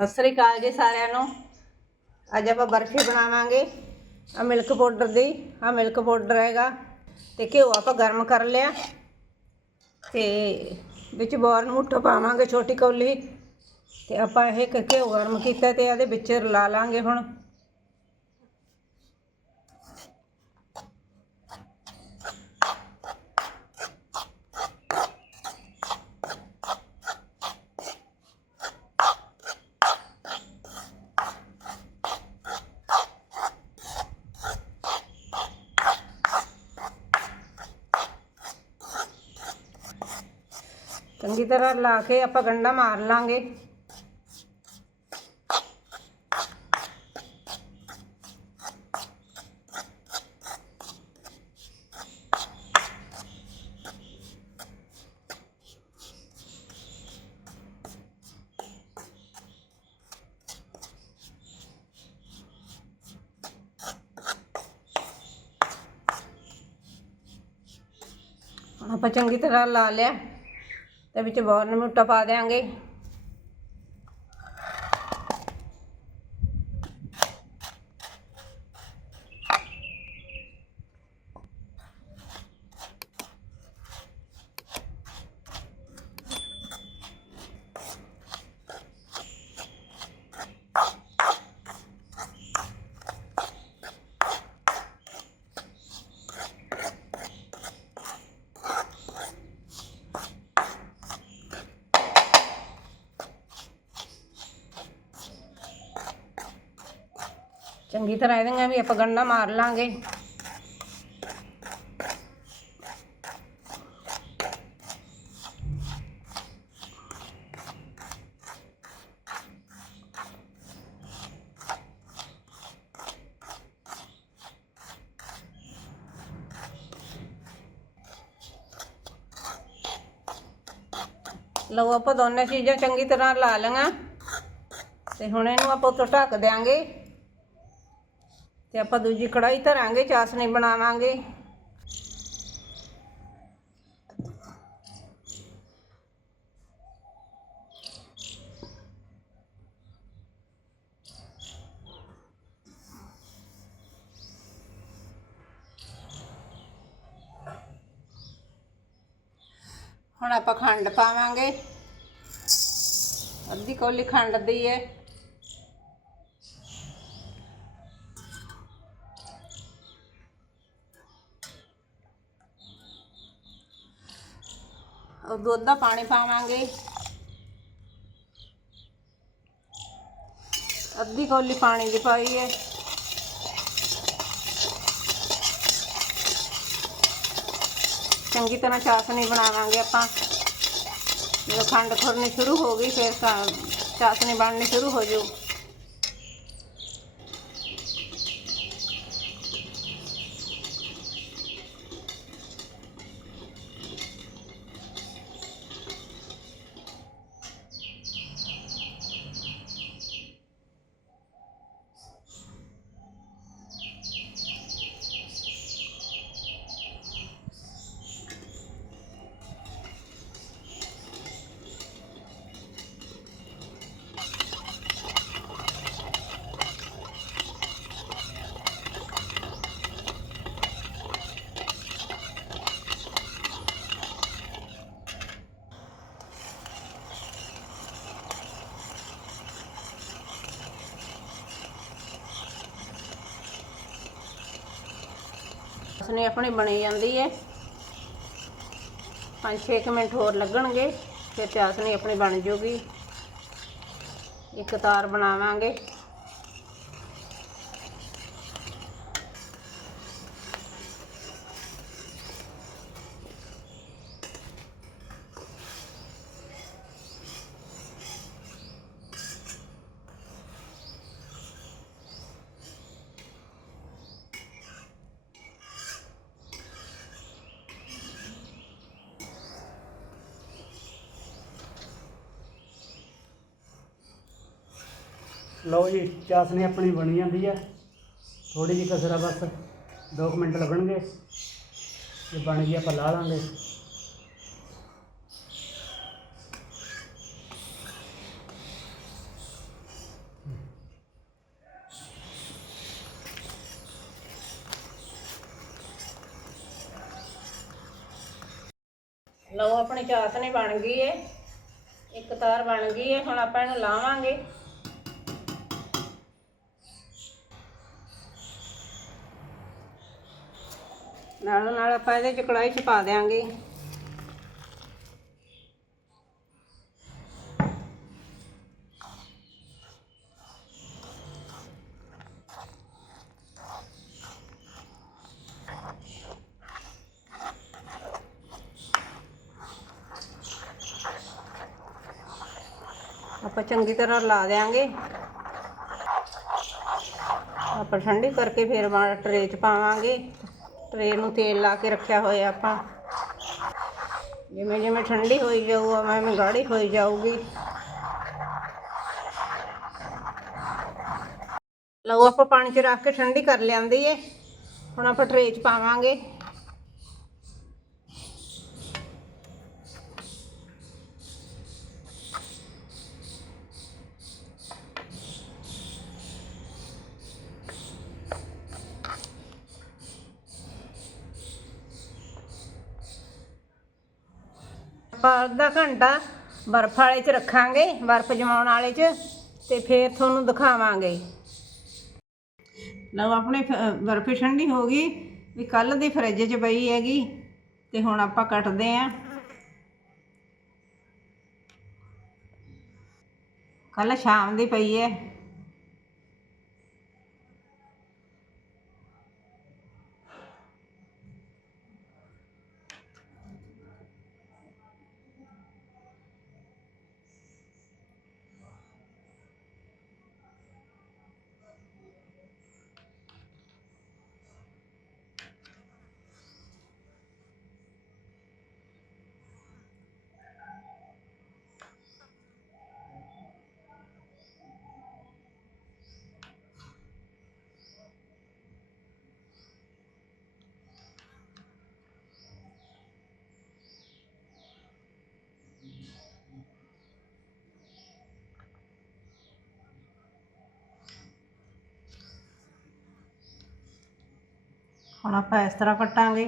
ਸਤਿ ਸ੍ਰੀ ਅਕਾਲ ਜੀ ਸਾਰਿਆਂ ਨੂੰ। ਅੱਜ ਆਪਾਂ ਬਰਫੀ ਬਣਾਵਾਂਗੇ। ਆ ਮਿਲਕ ਪਾਊਡਰ ਦੀ ਆ ਮਿਲਕ ਪਾਊਡਰ ਹੈਗਾ। ਤੇ ਘਿਓ ਆਪਾਂ ਗਰਮ ਕਰ ਲਿਆ। ਤੇ ਵਿੱਚ ਬੋਰਨ ਮੁੱਠ ਪਾਵਾਂਗੇ ਛੋਟੀ ਕੌਲੀ। ਤੇ ਆਪਾਂ ਇਹ ਕ- ਘਿਓ ਗਰਮ ਕੀਤਾ ਤੇ ਇਹਦੇ ਵਿੱਚ ਰਲਾ ਲਾਂਗੇ ਹੁਣ। ਚੰਗੀ ਤਰ੍ਹਾਂ ਲਾ ਕੇ ਆਪਾਂ ਗੰਡਾ ਮਾਰ ਲਾਂਗੇ। ਆਪਾਂ ਚੰਗੀ ਤਰ੍ਹਾਂ ਲਾ ਲਿਆ ਤੇ ਵਿੱਚ ਬੋਰਨ ਮੁੱਟਾ ਪਾ ਦੇਾਂਗੇ ਚੰਗੀ ਤਰ੍ਹਾਂ ਇਹਦੀਆਂ ਵੀ ਆਪਾਂ ਗੰਨਾ ਮਾਰ ਲਾਂਗੇ। ਲਓ ਆਪਾਂ ਦੋਨੇ ਚੀਜ਼ਾਂ ਚੰਗੀ ਤਰ੍ਹਾਂ ਲਾ ਲਈਆਂ। ਤੇ ਹੁਣ ਇਹਨੂੰ ਆਪਾਂ ਉੱਤੋਂ ਢੱਕ ਦਿਆਂਗੇ। ਤੇ ਆਪਾਂ ਦੂਜੀ ਕੜਾਈ ਧਰਾਂਗੇ ਚਾਸਣੀ ਬਣਾਵਾਂਗੇ। ਹੁਣ ਆਪਾਂ ਖੰਡ ਪਾਵਾਂਗੇ। ਅੱਧੀ ਕੌਲੀ ਖੰਡ ਦੀ ਹੈ ਉਹ ਦੁੱਧ ਦਾ ਪਾਣੀ ਪਾਵਾਂਗੇ ਅੱਧੀ ਕੌਲੀ ਪਾਣੀ ਦੀ ਪਾਈ ਹੈ ਚੰਗੀ ਤਰ੍ਹਾਂ ਚਾਸ਼ਨੀ ਬਣਾਵਾਂਗੇ ਆਪਾਂ ਜਦੋਂ ਖੰਡ ਖੁਰਨੀ ਸ਼ੁਰੂ ਹੋ ਗਈ ਫਿਰ ਚਾ- ਚਾਸ਼ਨੀ ਬਣਨੀ ਸ਼ੁਰੂ ਹੋ ਜਾਊ ਚਾਸ਼ਨੀ ਆਪਣੀ ਬਣੀ ਜਾਂਦੀ ਹੈ 5-6 ਮਿੰਟ ਹੋਰ ਲੱਗਣਗੇ, ਫਿਰ ਚਾਸ਼ਨੀ ਆਪਣੀ ਬਣ ਜੂਗੀ। ਇੱਕ ਤਾਰ ਬਣਾਵਾਂਗੇ। ਲਓ ਜੀ, ਚਾਸਨੀ ਆਪਣੀ ਬਣ ਜਾਂਦੀ ਹੈ ਥੋੜੀ ਜਿਹੀ ਕਸਰਾ ਬਸ 2 ਮਿੰਟ ਲੱਗਣਗੇ। ਜੇ ਬਣ ਗਈ ਆਪਾਂ ਲਾ ਲਾਂਗੇ। ਲਓ, ਆਪਣੀ ਚਾਸਨੀ ਬਣ ਗਈ ਏ। ਇੱਕ ਤਾਰ ਬਣ ਗਈ ਏ, ਹੁਣ ਆਪਾਂ ਇਹਨੂੰ ਲਾਵਾਂਗੇ। ਨਾਲੋਂ ਨਾਲ ਆਪਾਂ ਇਹਦੇ ਚ ਕੜਾਈ ਚ ਪਾ ਦੇਾਂਗੇ ਆਪਾਂ ਚੰਗੀ ਤਰ੍ਹਾਂ ਲਾ ਦੇਾਂਗੇ ਆਪਾਂ ਠੰਡੀ ਕਰਕੇ ਫਿਰ ਟਰੇ 'ਚ ਪਾਵਾਂਗੇ। ਟਰੇ ਨੂੰ ਤੇਲ ਲਾ ਕੇ ਰੱਖਿਆ ਹੋਇਆ ਆਪਾਂ। ਜਿਵੇਂ ਜਿਵੇਂ ਠੰਡੀ ਹੋਈ ਜਾਊ, ਉਵੇਂ ਉਵੇਂ ਗਾੜੀ ਹੋਈ ਜਾਊਗੀ। ਲਓ, ਆਪਾਂ ਪਾਣੀ 'ਚ ਰੱਖ ਕੇ ਠੰਡੀ ਕਰ ਲਿਆਂਦੀ ਏ। ਹੁਣ ਆਪਾਂ ਟਰੇ 'ਚ ਪਾਵਾਂਗੇ। ਆਪਾਂ ਅੱਧਾ ਘੰਟਾ ਬਰਫ਼ ਵਾਲੇ 'ਚ ਰੱਖਾਂਗੇ, ਬਰਫ਼ ਜਮਾਉਣ ਵਾਲੇ 'ਚ, ਤੇ ਫੇਰ ਤੁਹਾਨੂੰ ਦਿਖਾਵਾਂਗੇ। ਲਓ ਆਪਣੇ ਫ- ਬਰਫ਼ ਠੰਡੀ ਹੋ ਗਈ, ਵੀ ਕੱਲ ਦੀ ਫਰਿੱਜ 'ਚ ਪਈ ਹੈਗੀ, ਤੇ ਹੁਣ ਆਪਾਂ ਕੱਟਦੇ ਆਂ। ਕੱਲ ਸ਼ਾਮ ਦੀ ਪਈ ਹੈ। ਹੁਣ ਆਪਾਂ ਇਸ ਤਰ੍ਹਾਂ ਕੱਟਾਂਗੇ।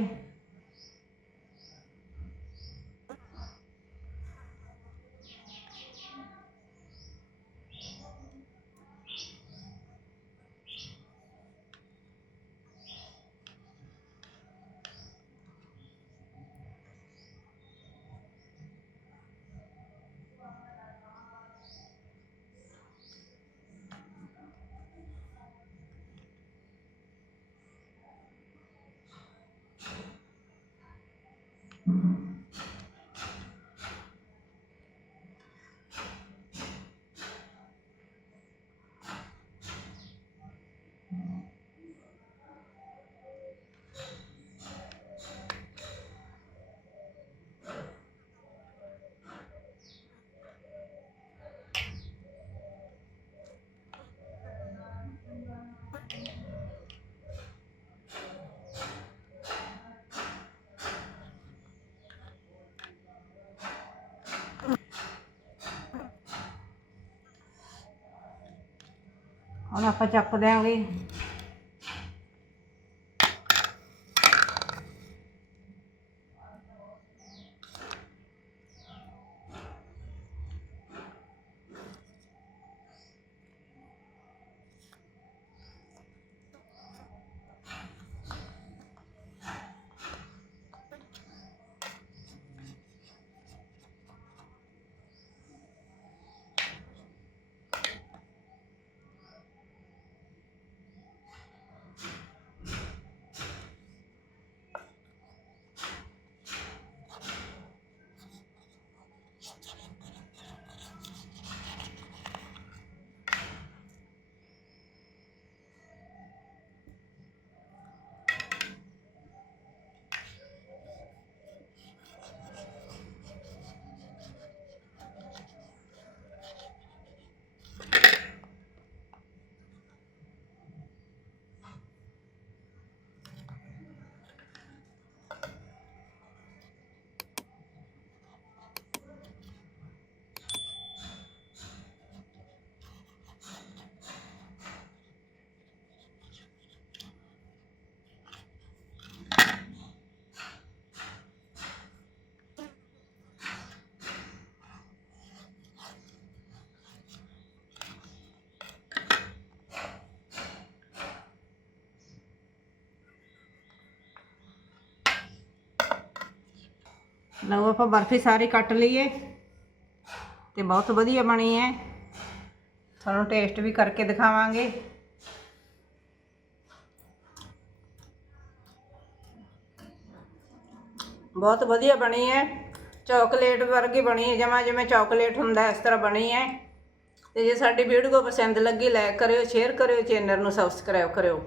ਹੁਣ ਆਪਾਂ ਚੱਕ ਦਿਆਂਗੇ। ਲਓ ਆਪਾਂ ਬਰਫੀ ਸਾਰੀ ਕੱਟ ਲਈਏ ਤੇ ਬਹੁਤ ਵਧੀਆ ਬਣੀ ਹੈ। ਤੁਹਾਨੂੰ ਟੇਸਟ ਵੀ ਕਰਕੇ ਦਿਖਾਵਾਂਗੇ। ਬਹੁਤ ਵਧੀਆ ਬਣੀ ਹੈ। ਚਾਕਲੇਟ ਵਰਗੀ ਬਣੀ ਹੈ, ਜਮਾ ਜਿਵੇਂ ਚਾਕਲੇਟ ਹੁੰਦਾ ਇਸ ਤਰ੍ਹਾਂ ਬਣੀ ਹੈ। ਤੇ ਜੇ ਸਾਡੀ ਵੀਡੀਓ ਪਸੰਦ ਲੱਗੀ ਲਾਈਕ ਕਰਿਓ ਸ਼ੇਅਰ ਕਰਿਓ ਚੈਨਲ ਨੂੰ ਸਬਸਕ੍ਰਾਈਬ ਕਰਿਓ।